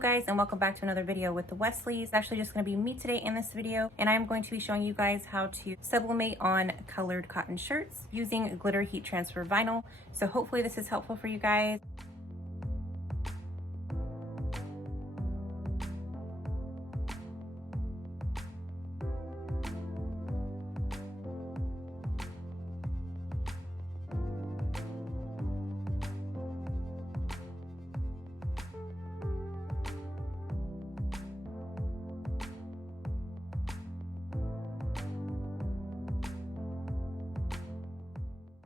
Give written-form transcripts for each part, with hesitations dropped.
Hello guys, and welcome back to another video with the Wesleys. It's actually just going to be me today in this video, and I'm going to be showing you guys how to sublimate on colored cotton shirts using glitter heat transfer vinyl. So hopefully this is helpful for you guys.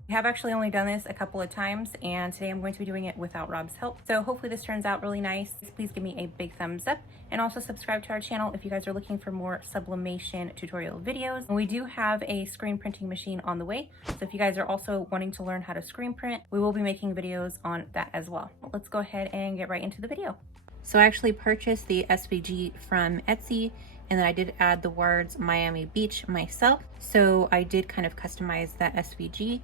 I have actually only done this a couple of times, and today I'm going to be doing it without Rob's help. So hopefully this turns out really nice. Please give me a big thumbs up and also subscribe to our channel if you guys are looking for more sublimation tutorial videos. And we do have a screen printing machine on the way. So if you guys are also wanting to learn how to screen print, we will be making videos on that as well. Let's go ahead and get right into the video. So I actually purchased the SVG from Etsy, and then I did add the words Miami Beach myself. So I did kind of customize that SVG.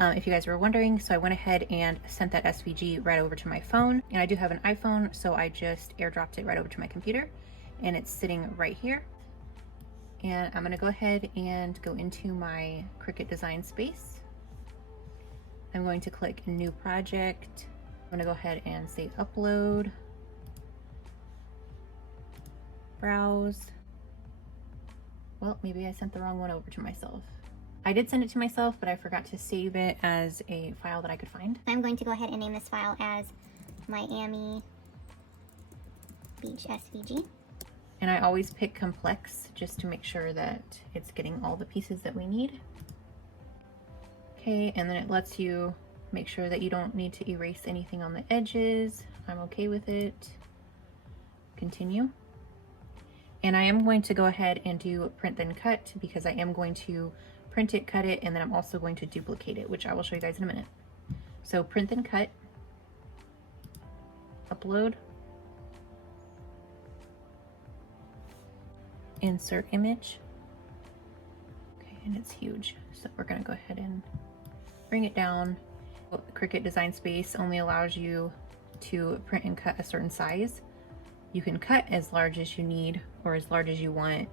If you guys were wondering, so I went ahead and sent that SVG right over to my phone, and I do have an iPhone, so I just airdropped it right over to my computer, and it's sitting right here. And I'm gonna go ahead and go into my CRICUT design space. I'm going to click new project. I'm gonna go ahead and say upload, browse. Well, maybe I sent the wrong one over to myself. I did send it to myself, but I forgot to save it as a file that I could find. I'm going to go ahead and name this file as Miami Beach SVG. And I always pick complex just to make sure that it's getting all the pieces that we need. Okay, and then it lets you make sure that you don't need to erase anything on the edges. I'm okay with it. Continue. And I am going to go ahead and do print then cut, because I am going to print it, cut it, and then I'm also going to duplicate it, which I will show you guys in a minute. So print then cut, upload, insert image. Okay, and it's huge, so we're gonna go ahead and bring it down. The CRICUT design space only allows you to print and cut a certain size. You can cut as large as you need or as large as you want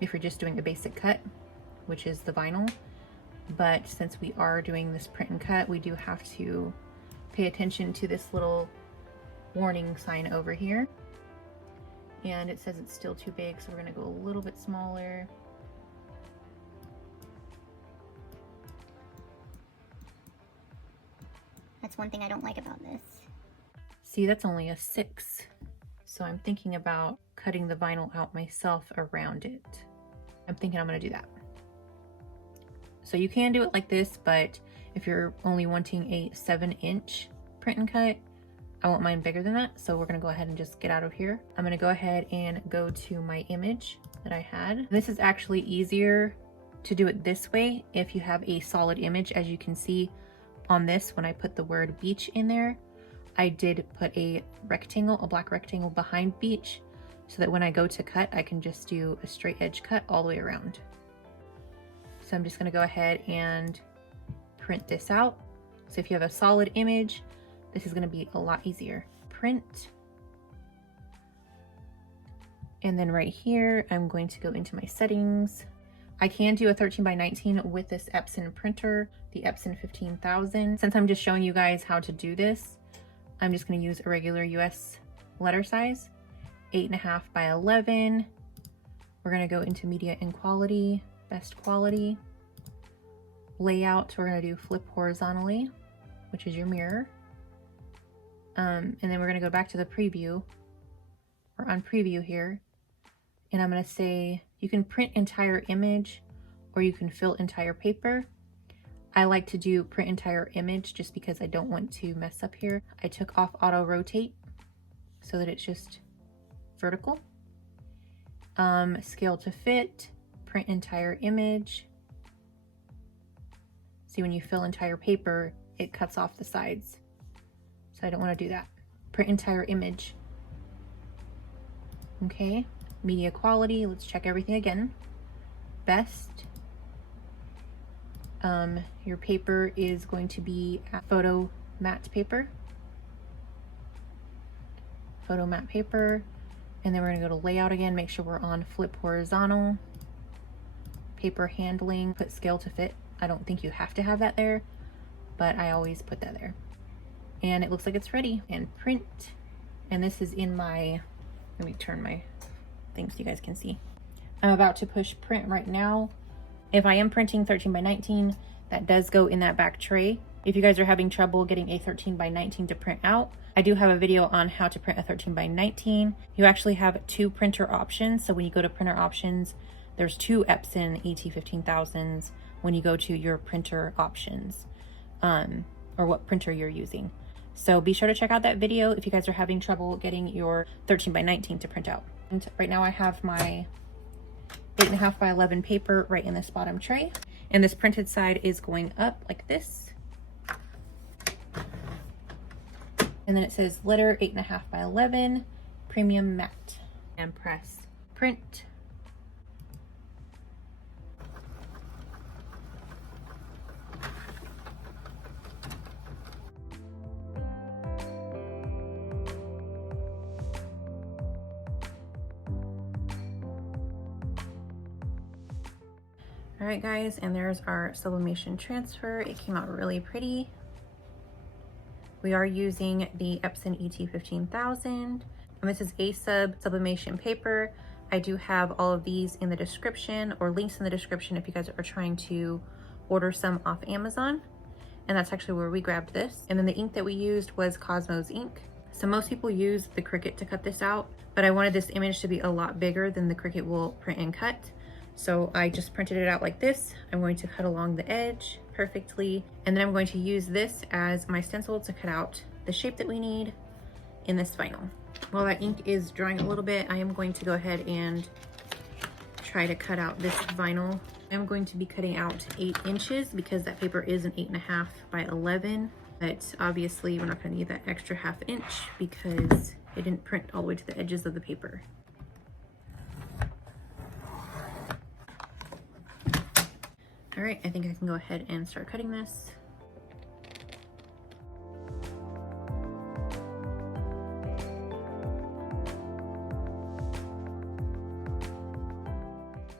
if you're just doing a basic cut, which is the vinyl. But since we are doing this print and cut, we do have to pay attention to this little warning sign over here. And it says it's still too big, so we're gonna go a little bit smaller. That's one thing I don't like about this. See, that's only a 6. So I'm thinking about cutting the vinyl out myself around it. I'm thinking I'm gonna do that. So you can do it like this, but if you're only wanting a 7-inch print and cut, I want mine bigger than that. So we're gonna go ahead and just get out of here. I'm gonna go ahead and go to my image that I had. This is actually easier to do it this way if you have a solid image. As you can see on this, when I put the word beach in there, I did put a rectangle, a black rectangle behind beach, so that when I go to cut, I can just do a straight edge cut all the way around. So I'm just gonna go ahead and print this out. So if you have a solid image, this is gonna be a lot easier. Print. And then right here, I'm going to go into my settings. I can do a 13x19 with this Epson printer, the Epson 15000. Since I'm just showing you guys how to do this, I'm just gonna use a regular US letter size, 8.5 by 11. We're gonna go into media and quality, best quality. Layout, we're gonna do flip horizontally, which is your mirror. And then we're gonna go back to the preview. We're on preview here. And I'm gonna say, you can print entire image or you can fill entire paper. I like to do print entire image just because I don't want to mess up here. I took off auto rotate so that it's just vertical. Scale to fit, print entire image. See, when you fill entire paper, it cuts off the sides. So I don't want to do that. Print entire image. Okay, media quality, let's check everything again. Best. Your paper is going to be a photo matte paper. photo matte paper, and then we're gonna go to layout again, make sure we're on flip horizontal, paper handling, put scale to fit. I don't think you have to have that there, but I always put that there. And it looks like it's ready. And print, and this is in my, let me turn my thing so you guys can see. I'm about to push print right now. If I am printing 13 by 19, that does go in that back tray. If you guys are having trouble getting a 13 by 19 to print out, I do have a video on how to print a 13 by 19. You actually have 2 printer options. So when you go to printer options, there's 2 Epson ET15000s when you go to your printer options, or what printer you're using. So be sure to check out that video if you guys are having trouble getting your 13 by 19 to print out. And right now I have my 8.5 by 11 paper right in this bottom tray. And this printed side is going up like this. And then it says letter 8.5 by 11, premium matte. And press print. All right guys, and there's our sublimation transfer. It came out really pretty. We are using the Epson ET15000, and this is sublimation paper. I do have all of these in the description, or links in the description if you guys are trying to order some off Amazon. And that's actually where we grabbed this. And then the ink that we used was Cosmos ink. So most people use the CRICUT to cut this out, but I wanted this image to be a lot bigger than the CRICUT will print and cut. So I just printed it out like this. I'm going to cut along the edge perfectly. And then I'm going to use this as my stencil to cut out the shape that we need in this vinyl. While that ink is drying a little bit, I am going to go ahead and try to cut out this vinyl. I'm going to be cutting out 8 inches because that paper is an 8.5 by 11. But obviously we're not going to need that extra ½ inch because it didn't print all the way to the edges of the paper. All right, I think I can go ahead and start cutting this.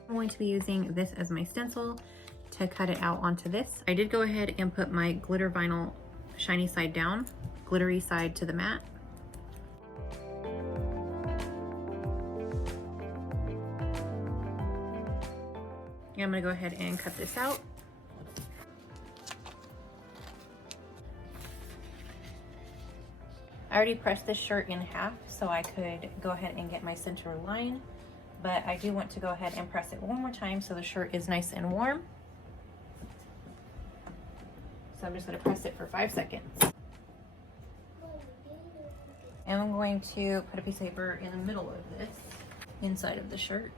I'm going to be using this as my stencil to cut it out onto this. I did go ahead and put my glitter vinyl shiny side down, glittery side to the matte. I'm gonna go ahead and cut this out. I already pressed this shirt in half so I could go ahead and get my center line, but I do want to go ahead and press it one more time so the shirt is nice and warm. So I'm just gonna press it for 5 seconds. And I'm going to put a piece of paper in the middle of this, inside of the shirt.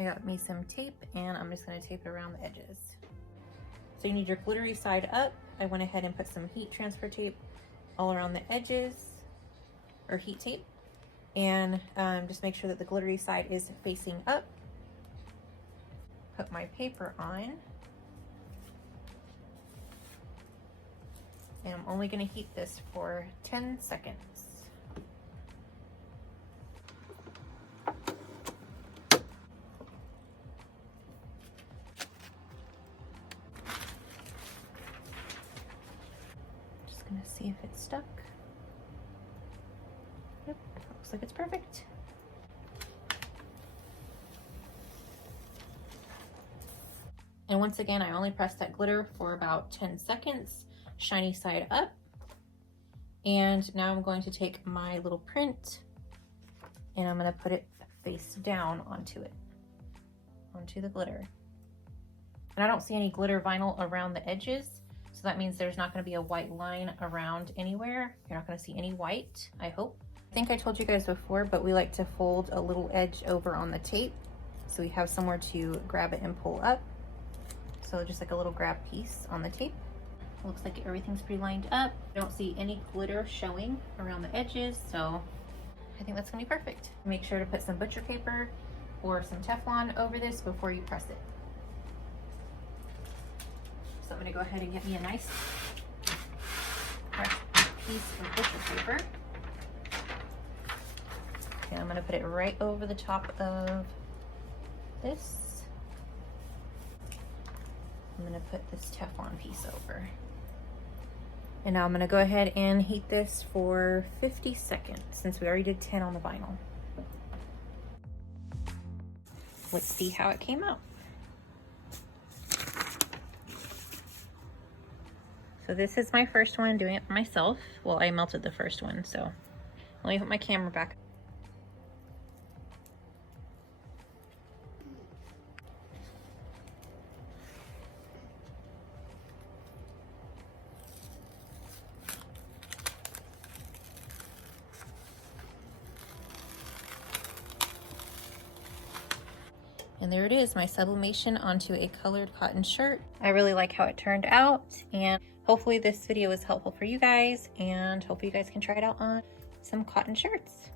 I got me some tape and I'm just going to tape it around the edges. So you need your glittery side up. I went ahead and put some heat transfer tape all around the edges, or heat tape. And just make sure that the glittery side is facing up. Put my paper on. And I'm only going to heat this for 10 seconds. Gonna see if it's stuck. Yep, looks like it's perfect. And once again, I only pressed that glitter for about 10 seconds, shiny side up. And now I'm going to take my little print and I'm gonna put it face down onto it, onto the glitter. And I don't see any glitter vinyl around the edges. So that means there's not going to be a white line around anywhere. You're not going to see any white, I hope. I think I told you guys before, but we like to fold a little edge over on the tape so we have somewhere to grab it and pull up. So just like a little grab piece on the tape. Looks like everything's pretty lined up. I don't see any glitter showing around the edges, so I think that's going to be perfect. Make sure to put some butcher paper or some Teflon over this before you press it. So I'm gonna go ahead and get me a nice fresh piece of butcher paper. And I'm gonna put it right over the top of this. I'm gonna put this Teflon piece over. And now I'm gonna go ahead and heat this for 50 seconds since we already did 10 on the vinyl. Let's see how it came out. So this is my first one doing it for myself. Well, I melted the first one, so let me put my camera back. And there it is, my sublimation onto a colored cotton shirt. I really like how it turned out, and hopefully this video was helpful for you guys, and hopefully you guys can try it out on some cotton shirts.